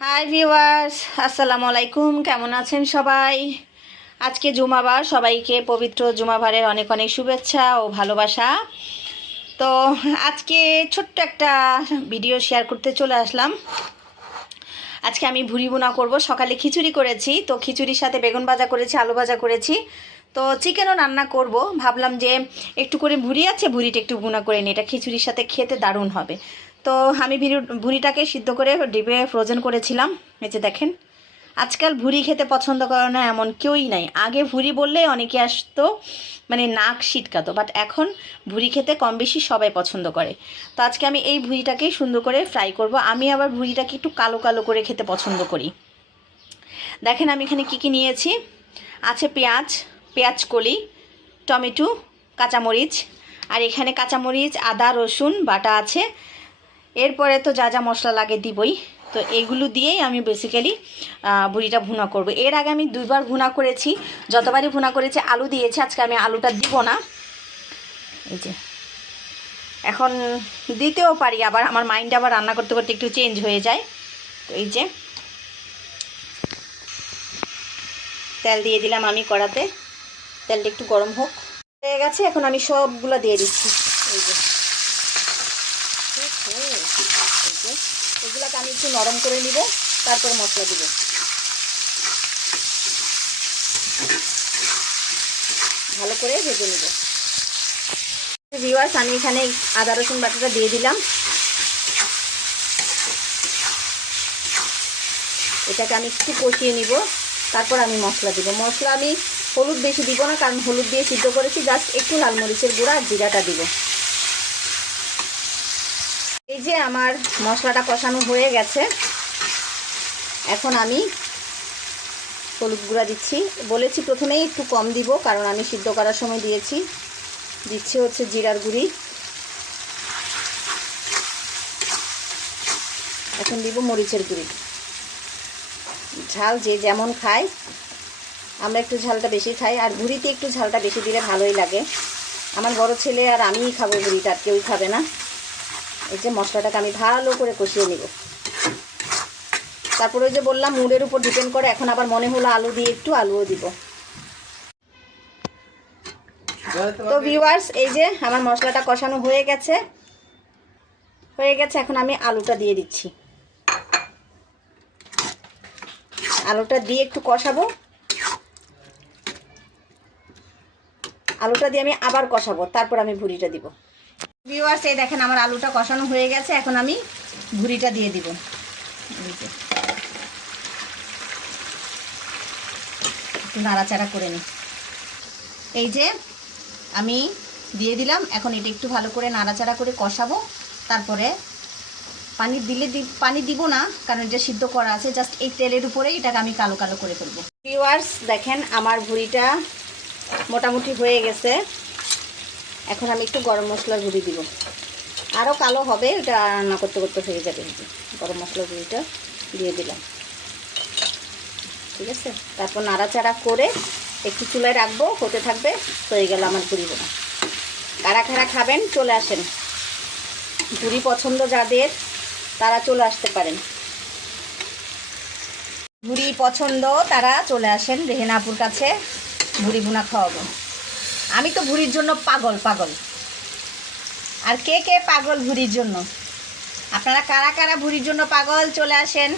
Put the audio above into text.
Hi viewers আসসালামু আলাইকুম। কেমন আছেন সবাই? আজকে জুমাবার। সবাইকে পবিত্র জুমাবারের অনেক অনেক শুভেচ্ছা ও ভালোবাসা। তো আজকে ছোট্ট একটা ভিডিও শেয়ার করতে চলে আসলাম। আজকে আমি ভুড়ি বোনা করব। সকালে খিচুড়ি করেছি। তো খিচুড়ির সাথে বেগুন ভাজা করেছি, আলু ভাজা করেছি। তো চিকেনও রান্না করব। ভাবলাম যে একটু করে ভুড়ি আছে, ভুড়িটা একটু বোনা করে নিই। এটা খিচুড়ির সাথে খেতে দারুণ হবে। তো আমি ভিড়ি- ভুড়িটাকে সিদ্ধ করে ডিপে ফ্রোজেন করেছিলাম। এই যে দেখেন, আজকাল ভুড়ি খেতে পছন্দ করে না এমন কেউই নাই। আগে ভুড়ি বললে অনেকে আসতো মানে নাক শীতকাতো বাট এখন ভুড়ি খেতে কম বেশি সবাই পছন্দ করে। তো আজকে আমি এই ভুড়িটাকেই সুন্দর করে ফ্রাই করব। আমি আবার ভুড়িটাকে একটু কালো কালো করে খেতে পছন্দ করি। দেখেন আমি এখানে কী কী নিয়েছি? আছে পেঁয়াজ পেঁয়াজ কলি, টমেটো, কাঁচামরিচ, আর এখানে কাঁচামরিচ, আদা, রসুন, বাটা আছে। এরপরে তো যা যা মশলা লাগে দিবই। তো এগুলো দিয়েই আমি বেসিক্যালি বুড়িটা ভুনা করব। এর আগে আমি দুইবার ভুনা করেছি, যতবারই ভুনা করেছি, আলু দিয়েছি, আজকে আমি আলুটা দিব না। এই যে। এখন দিতেও পারি, আবার আমার মাইন্ড আবার রান্না করতে করতে একটু চেঞ্জ হয়ে যায়। তো এই যে। তেল দিয়ে দিলাম আমি কড়াতে। তেলটা একটু গরম হোক। হয়ে গেছে, এখন আমি সবগুলো দিয়ে দিচ্ছি। এই যে। এই যে, এগুলাকে আমি একটু নরম করে নিব তারপর মশলা দিব। ভালো করে ভেজে নিব। ভিওয়ার্স আমি এখানে আদা রসুন বাটাটা দিয়ে দিলাম। এটাকে আমি একটু কষিয়ে নিব তারপর আমি মশলা দিব। মশলা আমি হলুদ বেশি দিব না কারণ হলুদ দিয়ে সিদ্ধ করেছি জাস্ট একটু লাল মরিচের গুঁড়া আর জিরাটা দিব। এই যে আমার মশলাটা কষানো হয়ে গেছে, এখন আমি হলুদ গুঁড়া দিচ্ছি। বলেছি প্রথমেই একটু কম দিব, কারণ আমি সিদ্ধ করার সময় দিয়েছি। দিচ্ছি হচ্ছে জিরার গুঁড়ি। এখন দিব মরিচের গুঁড়ি। ঝাল যে যেমন খায়, আমরা একটু ঝালটা বেশি খাই, আর ভুড়িতে একটু ঝালটা বেশি দিলে ভালোই লাগে। আমার বড় ছেলে আর আমিই খাব ভুড়িটা আর কেউই খাবে না। এই যে মশলাটাকে আমি ভালো করে কষিয়ে নিব। তারপরে ওই যে বললাম, মুড়ের উপর ডিপেন্ড করে, এখন আবার মনে হলো আলু দিয়ে একটু আলুও দিব। তো ভিউয়ার্স এই যে আমার মশলাটা কষানো হয়ে গেছে। হয়ে গেছে, এখন আমি আলুটা দিয়ে দিচ্ছি। আলুটা দিয়ে একটু কষাবো। আলুটা দিয়ে আমি আবার কষাবো, তারপর আমি ভুড়িটা দিব। ভিউয়ার্স এই দেখেন আমার আলুটা কষানো হয়ে গেছে। এখন আমি ভুড়িটা দিয়ে দিব। একটু নাড়াচাড়া করে নিই। এই যে আমি দিয়ে দিলাম। এখন এটা একটু ভালো করে নাড়াচাড়া করে কষাবো। তারপরে পানি দিলে পানি দিব না, কারণ এটা সিদ্ধ করা আছে। জাস্ট এই তেলের উপরেই এটাকে আমি কালো কালো করে ফেলব। ভিউয়ার্স দেখেন আমার ভুড়িটা মোটামুটি হয়ে গেছে। এখন আমি একটু গরম মশলার গুঁড়ি দিব। আরও কালো হবে, এটা রান্না করতে করতে হয়ে যাবে গরম মশলার গুঁড়িটা দিয়ে দিলাম। ঠিক আছে? তারপর নাড়াচাড়া করে একটু চুলায় রাখব, হতে থাকবে, হয়ে গেল আমার পুরি বোনা। কারা কারা খাবেন, চলে আসেন। পুরি পছন্দ যাদের, তারা চলে আসতে পারেন। ভুড়ি পছন্দ, তারা চলে আসেন রেহেনাপুর কাছে ভুড়ি ভুনা খাওয়াবো। আমি তো ভুড়ির জন্য পাগল পাগল। আর কে কে পাগল ভুড়ির জন্য? আপনারা কারা কারা ভুড়ির জন্য পাগল? চলে আসেন।